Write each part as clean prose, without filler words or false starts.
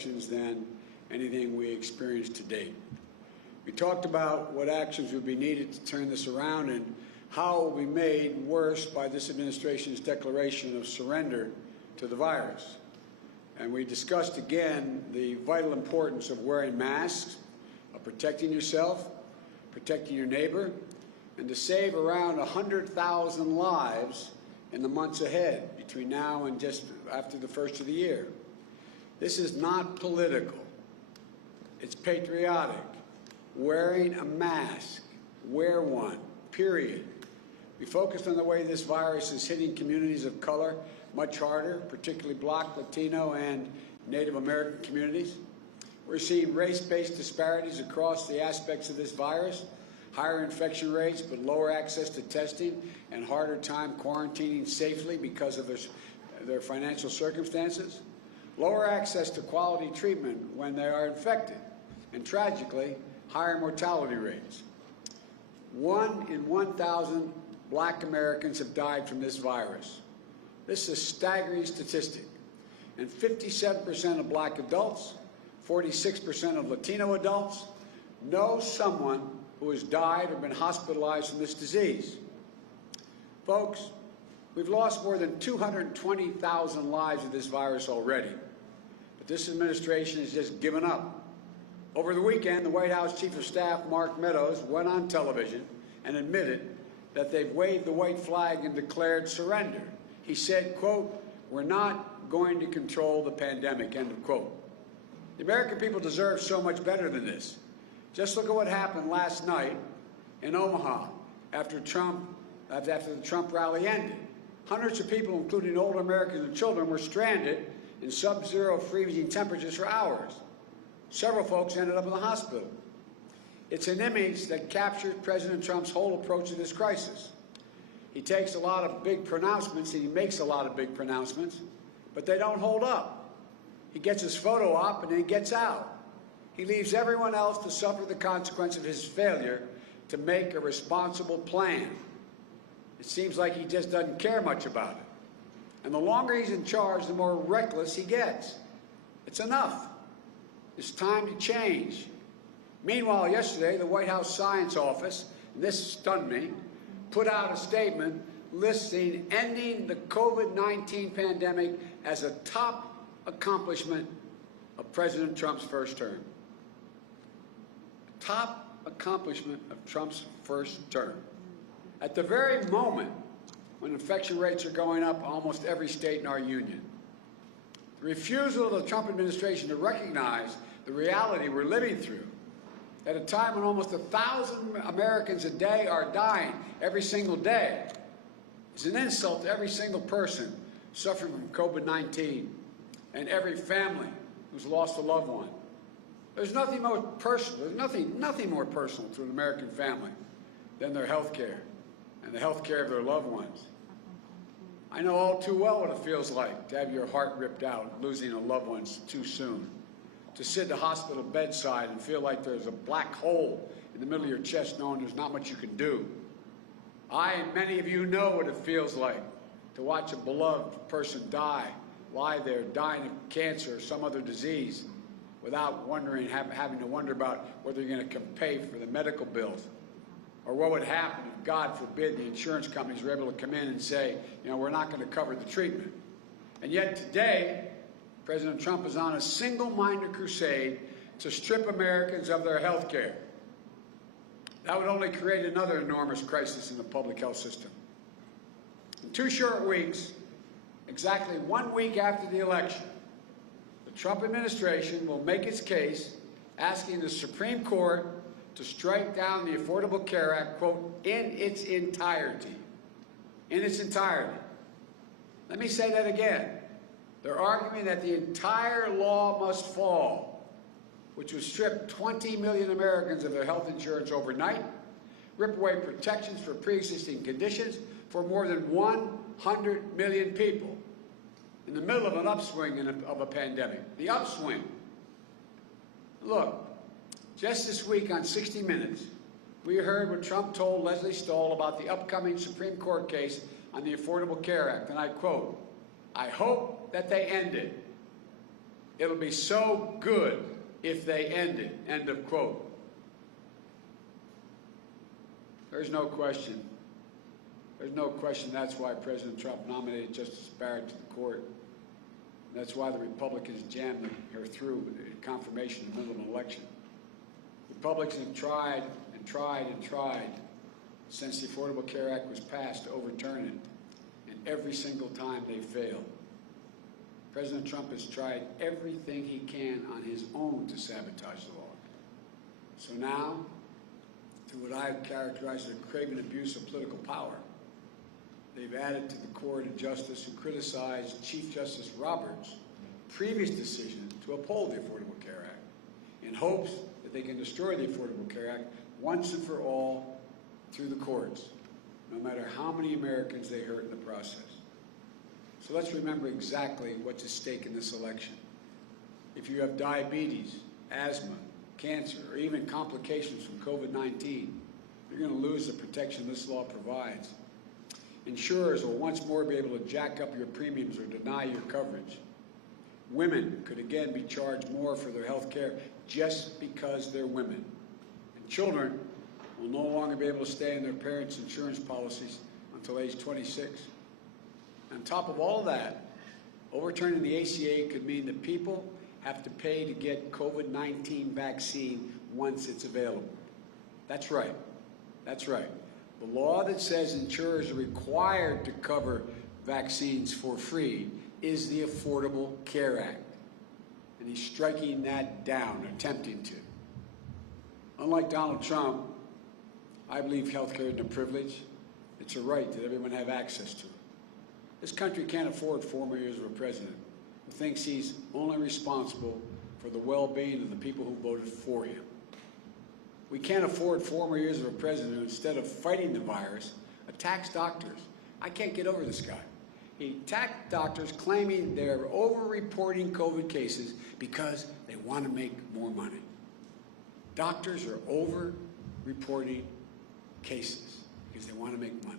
than anything we experienced to date. We talked about what actions would be needed to turn this around and how it will be made worse by this administration's declaration of surrender to the virus. And we discussed again the vital importance of wearing masks, of protecting yourself, protecting your neighbor, and to save around 100,000 lives in the months ahead between now and just after the first of the year. This is not political. It's patriotic. Wearing a mask, wear one, period. We focused on the way this virus is hitting communities of color much harder, particularly Black, Latino, and Native American communities. We're seeing race-based disparities across the aspects of this virus, higher infection rates, but lower access to testing and harder time quarantining safely because of their financial circumstances, lower access to quality treatment when they are infected, and tragically, higher mortality rates. 1 in 1,000 Black Americans have died from this virus. This is a staggering statistic. And 57% of Black adults, 46% of Latino adults know someone who has died or been hospitalized from this disease. Folks, we've lost more than 220,000 lives of this virus already. But this administration has just given up. Over the weekend, the White House Chief of Staff, Mark Meadows, went on television and admitted that they've waved the white flag and declared surrender. He said, quote, "We're not going to control the pandemic," end of quote. The American people deserve so much better than this. Just look at what happened last night in Omaha after the Trump rally ended. Hundreds of people, including older Americans and children, were stranded in sub-zero freezing temperatures for hours. Several folks ended up in the hospital. It's an image that captures President Trump's whole approach to this crisis. He takes a lot of big pronouncements, and he makes a lot of big pronouncements, but they don't hold up. He gets his photo op and then gets out. He leaves everyone else to suffer the consequence of his failure to make a responsible plan. It seems like he just doesn't care much about it. And the longer he's in charge, the more reckless he gets. It's enough. It's time to change. Meanwhile, yesterday, the White House Science Office, and this stunned me, put out a statement listing ending the COVID-19 pandemic as a top accomplishment of President Trump's first term. Top accomplishment of Trump's first term. At the very moment when infection rates are going up in almost every state in our union. The refusal of the Trump administration to recognize the reality we're living through at a time when almost 1,000 Americans a day are dying every single day is an insult to every single person suffering from COVID-19 and every family who's lost a loved one. There's nothing more personal, nothing more personal to an American family than their health care and the health care of their loved ones. I know all too well what it feels like to have your heart ripped out, losing a loved one too soon, to sit at the hospital bedside and feel like there's a black hole in the middle of your chest knowing there's not much you can do. I and many of you know what it feels like to watch a beloved person die, lie there dying of cancer or some other disease without wondering, having to wonder about whether you're going to pay for the medical bills. Or what would happen if, God forbid, the insurance companies were able to come in and say, you know, we're not going to cover the treatment. And yet today, President Trump is on a single-minded crusade to strip Americans of their health care. That would only create another enormous crisis in the public health system. In 2 short weeks, exactly 1 week after the election, the Trump administration will make its case asking the Supreme Court to strike down the Affordable Care Act, quote, in its entirety. In its entirety. Let me say that again. They're arguing that the entire law must fall, which would strip 20 million Americans of their health insurance overnight, rip away protections for pre-existing conditions for more than 100 million people in the middle of an upswing of a pandemic. The upswing. Look, just this week on 60 Minutes, we heard what Trump told Leslie Stahl about the upcoming Supreme Court case on the Affordable Care Act, and I quote, "I hope that they end it." It'll be so good if they end it, end of quote. There's no question. There's no question that's why President Trump nominated Justice Barrett to the court. That's why the Republicans jammed her through the confirmation in the middle of an election. Republicans have tried and tried and tried since the Affordable Care Act was passed to overturn it, and every single time they failed. President Trump has tried everything he can on his own to sabotage the law. So now, through what I characterize as a craven abuse of political power, they've added to the court a justice who criticized Chief Justice Roberts' previous decision to uphold the Affordable Care Act in hopes that they can destroy the Affordable Care Act once and for all through the courts, no matter how many Americans they hurt in the process. So let's remember exactly what's at stake in this election. If you have diabetes, asthma, cancer, or even complications from COVID-19, you're going to lose the protection this law provides. Insurers will once more be able to jack up your premiums or deny your coverage. Women could again be charged more for their health care just because they're women. And children will no longer be able to stay in their parents' insurance policies until age 26. On top of all that, overturning the ACA could mean that people have to pay to get COVID-19 vaccine once it's available. That's right. That's right. The law that says insurers are required to cover vaccines for free is the Affordable Care Act. And he's striking that down, attempting to. Unlike Donald Trump, I believe health care isn't a privilege. It's a right that everyone have access to. This country can't afford 4 more years of a president who thinks he's only responsible for the well-being of the people who voted for him. We can't afford 4 more years of a president who, instead of fighting the virus, attacks doctors. I can't get over this guy. He attacked doctors claiming they're over-reporting COVID cases because they want to make more money. Doctors are over-reporting cases because they want to make money.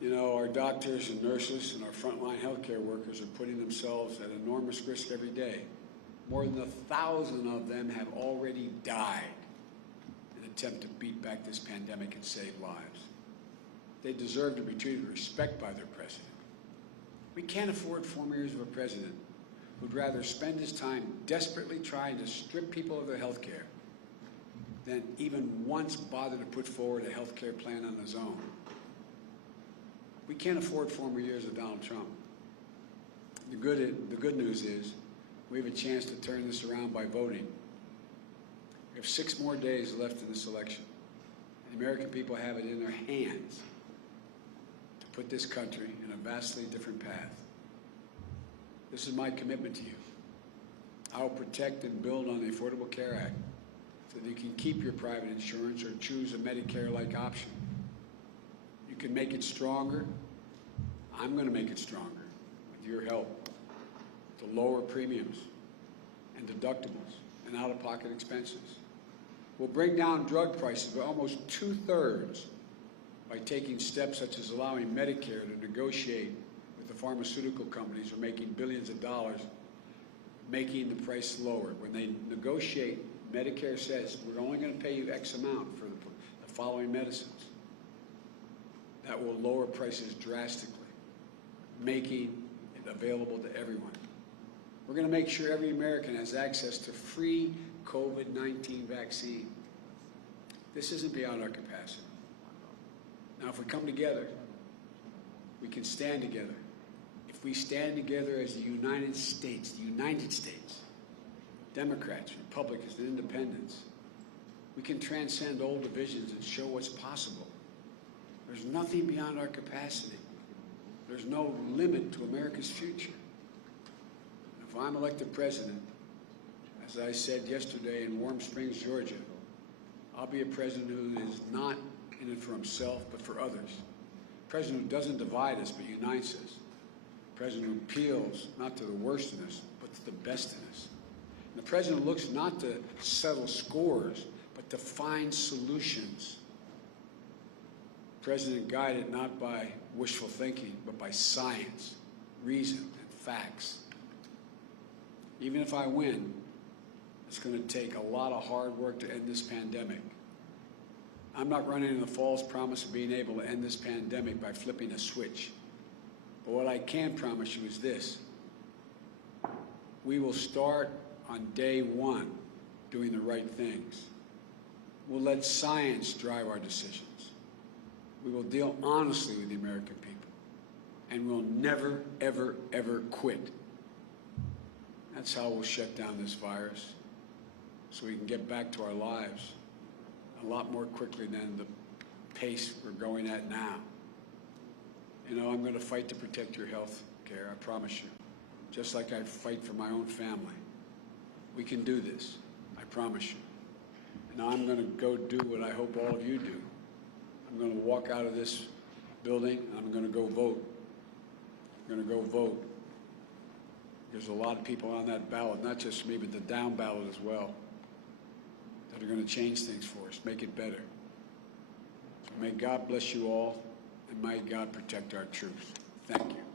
You know, our doctors and nurses and our frontline healthcare workers are putting themselves at enormous risk every day. More than 1,000 of them have already died in an attempt to beat back this pandemic and save lives. They deserve to be treated with respect by their president. We can't afford 4 more years of a president who'd rather spend his time desperately trying to strip people of their health care than even once bother to put forward a health care plan on his own. We can't afford 4 more years of Donald Trump. The good news is we have a chance to turn this around by voting. We have 6 more days left in this election. The American people have it in their hands to put this country in a vastly different path. This is my commitment to you. I will protect and build on the Affordable Care Act so that you can keep your private insurance or choose a Medicare-like option. You can make it stronger. I'm going to make it stronger with your help to lower premiums and deductibles and out-of-pocket expenses. We'll bring down drug prices by almost 2/3 by taking steps such as allowing Medicare to negotiate with the pharmaceutical companies who are making billions of dollars, making the price lower. When they negotiate, Medicare says, we're only going to pay you X amount for the following medicines. That will lower prices drastically, making it available to everyone. We're going to make sure every American has access to free COVID-19 vaccine. This isn't beyond our capacity. Now, if we come together, we can stand together. If we stand together as the United States, Democrats, Republicans, and Independents, we can transcend old divisions and show what's possible. There's nothing beyond our capacity. There's no limit to America's future. If I'm elected president, as I said yesterday in Warm Springs, Georgia, I'll be a president who is not in it for himself, but for others. A president who doesn't divide us, but unites us. A president who appeals not to the worst in us, but to the best in us. And the president looks not to settle scores, but to find solutions. President guided not by wishful thinking, but by science. reason and facts. Even if I win, it's going to take a lot of hard work to end this pandemic. I'm not running in the false promise of being able to end this pandemic by flipping a switch. But what I can promise you is this. We will start on day one doing the right things. We'll let science drive our decisions. We will deal honestly with the American people. And we'll never, ever, ever quit. That's how we'll shut down this virus, so we can get back to our lives a lot more quickly than the pace we're going at now. You know, I'm going to fight to protect your health care, I promise you, just like I fight for my own family. We can do this, I promise you. And now I'm going to go do what I hope all of you do. I'm going to walk out of this building, and I'm going to go vote. I'm going to go vote. There's a lot of people on that ballot, not just me, but the down ballot as well, that are going to change things for us, make it better. So may God bless you all, and may God protect our troops. Thank you.